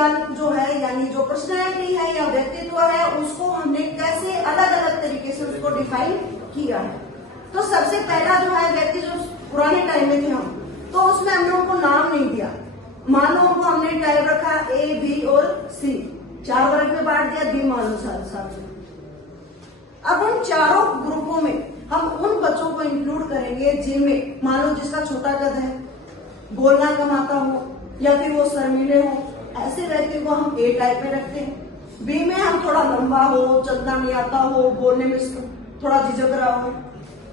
ज्ञान जो है, यानी जो पर्सनैलिटी है या व्यक्तित्व है, उसको हमने कैसे अलग अलग तरीके से उसको डिफाइन किया है। तो सबसे पहला जो है व्यक्ति, जो पुराने टाइम में थे हम, तो उसमें हमने उनको नाम नहीं दिया। मान लो उनको हमने टाइप रखा ए, बी और सी, 4 वर्ग में बांट दिया, बी मान लो सारे। अब उन चारों ग्रुपों में हम उन बच्चों को इंक्लूड करेंगे जिनमें मान लो जिसका छोटा कद है, बोलना कम आता हो, या फिर वो शर्मीले हो, ऐसे व्यक्ति को हम ए टाइप में रखते हैं। बी में हम थोड़ा लंबा हो, चलना नहीं आता हो, बोलने में थोड़ा झिझक रहा हो।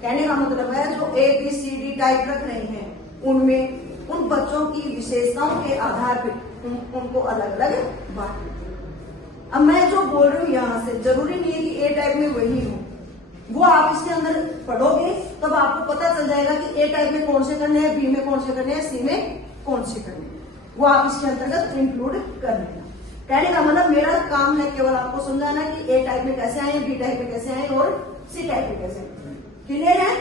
कहने का मतलब है जो A B C D type रख रहे हैं, उनमें उन बच्चों की विशेषताओं के आधार पर उनको अलग अलग बांट। अब मैं जो बोल रही हूँ यहाँ से, जरूरी नहीं है कि ए टाइप में वही हो, वो आप इसके अंदर पढ़ोगे तब आपको पता चल जाएगा कि ए टाइप में कौन से करने हैं, बी में कौन से करने हैं, सी में कौन से करने हैं, वो आप इसके अंतर्गत इंक्लूड कर लेना। कहने का मतलब मेरा काम है केवल आपको समझाना कि ए टाइप में कैसे आए, बी टाइप में कैसे आए और सी टाइप में कैसे आए। क्लियर है?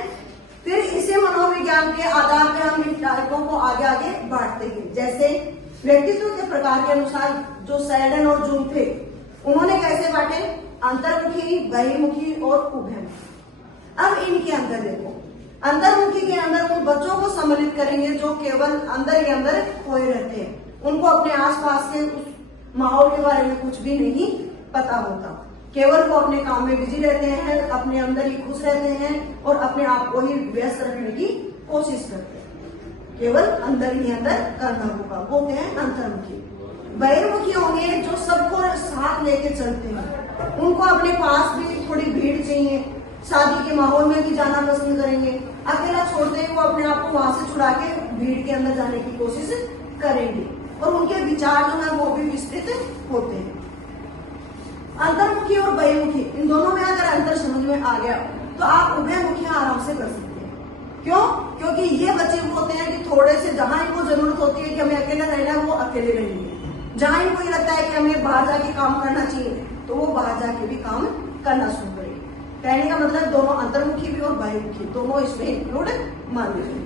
फिर इसे मनोविज्ञान के आधार पर हम इन टाइपों को आगे आगे बांटते गए। जैसे व्यक्तित्व के प्रकार के अनुसार जो सेल्डन और जूम थे, उन्होंने कैसे बांटे? अंतर्मुखी, बहिर्मुखी और उभयमुखी। अब इनके अंदर देखो, अंतर्मुखी के अंदर उन बच्चों को सम्मिलित करेंगे जो केवल अंदर ही अंदर खोए रहते हैं, उनको अपने आसपास के उस माहौल के बारे में कुछ भी नहीं पता होता, केवल वो अपने काम में बिजी रहते हैं, अपने अंदर ही खुश रहते हैं और अपने आप को ही व्यस्त रखने की कोशिश करते हैं, केवल अंदर ही अंदर करना होगा, वो हैं अंतर्मुखी। बहिर्मुखी होंगे जो सबको साथ लेके चलते हैं, उनको अपने पास भी थोड़ी भीड़ चाहिए, शादी के माहौल में भी जाना पसंद करेंगे, अकेला छोड़ते ही वो अपने आप को वहां से छुड़ा के भीड़ के अंदर जाने की कोशिश करेंगे और उनके विचार जो है वो भी विस्तृत होते हैं। अंतर्मुखी और बहिर्मुखी, इन दोनों में अगर अंतर समझ में आ गया तो आप उभयमुखी आराम से कर सकते हैं। क्यों? क्योंकि ये बच्चे वो होते हैं कि थोड़े से जहां इनको जरूरत होती है कि हमें अकेले रहना है, वो अकेले रहेंगे, जहां इनको ये लगता है कि हमें बाहर जाके काम करना चाहिए तो वो बाहर जाके भी काम करना शुरू करेंगे। कहने का मतलब दोनों अंतर्मुखी भी और बहिर्मुखी दोनों इसमें इंक्लूड मान लीजिए।